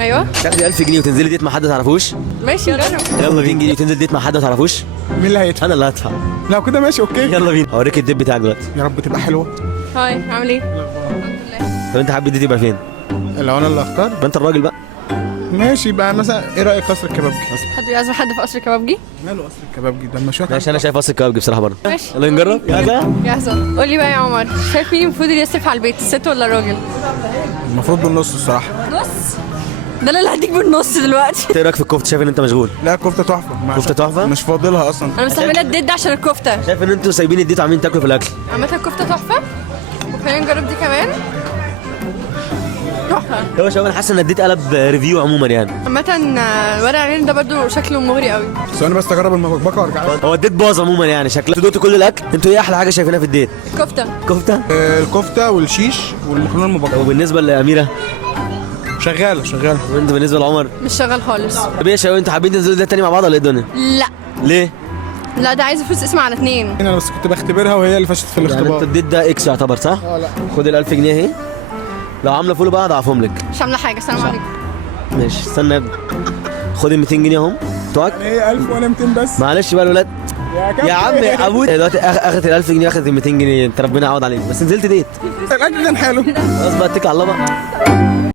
ايوه تاخدي 1000 جنيه وتنزلي ديت مع حد ما تعرفوش. ماشي نجرب. يلا 200 جنيه وتنزل ديت مع حد ما تعرفوش. مين اللي هيدفع؟ انا اللي هدفع. لو كده ماشي اوكي. يلا بينا اوريك الديت بتاعك دلوقتي. يا رب تبقى حلوه. هاي عامل ايه؟ الحمد لله. طب انت حابب الديت يبقى فين؟ لو انا اللي اختار ما انت الراجل بقى. ماشي بقى. مثلا ايه رايك قصر الكبابجي؟ حد بيعزم حد في قصر كبابجي؟ ماله قصر الكبابجي ده؟ مش ماشي انا شايف قصر الكبابجي بصراحه برضه. ماشي يلا نجرب. جاهزه؟ جاهزة. قول لي بقى يا عمر، شايف مين المفروض اللي يصرف على البيت، الست ولا الراجل؟ المفروض بالنص الصراحه. نص؟ ده انا اللي هديك بالنص دلوقتي. ايه رايك في الكفته؟ شايف ان انت مشغول؟ لا كفته تحفه. كفته تحفه؟ مش فاضلها اصلا. انا مستحمله الديت ده عشان الكفته. شايف ان انتوا سايبين الديت وعاملين تاكلوا في الاكل. عامة الكفته تحفه. وخلينا نجرب دي كمان. تحفه. هو شباب انا حاسس ان الديت قلب ريفيو عموما يعني. عامة ورق العنب ده برضو شكله مغري قوي. ثواني بس اجرب المبكبكه وارجع لك. هو الديت باظ عموما يعني شكله. انتوا دوقتوا كل الاكل؟ انتوا ايه احلى حاجه شايفينها في الديت؟ الكفته. كفته؟ الكفته والشيش والمكرونه المبكبكه. وبالنسبه لاميره؟ شغاله. وانت بالنسبه لعمر؟ مش شغال خالص. طب ايه يا شباب انتوا حابين تنزلوا ده تاني مع بعض ولا ايه الدنيا؟ لا ليه؟ لا ده عايز فلوس اسمع على 2. انا بس كنت بختبرها وهي اللي فشلت في يعني انت الاختبار. الديت ده اكس يعتبر صح؟ لا خد ال 1000 جنيه اهي. لو عامله فول بقى هضعفهم لك. مش عامله حاجه. السلام عليكم. ماشي استنى يا ابني. خد ال 200 جنيه اهم بتوعك. هي 1000 وانا 200 بس. معلش بقى الولاد. يا عم يا ابوي دلوقتي اخدت ال 1000 جنيه واخدت ال 200 جنيه انت ربنا يعوض عليك بس نزلت ديت. الاكل كان حلو. خلاص بقى اتكل على الله بقى.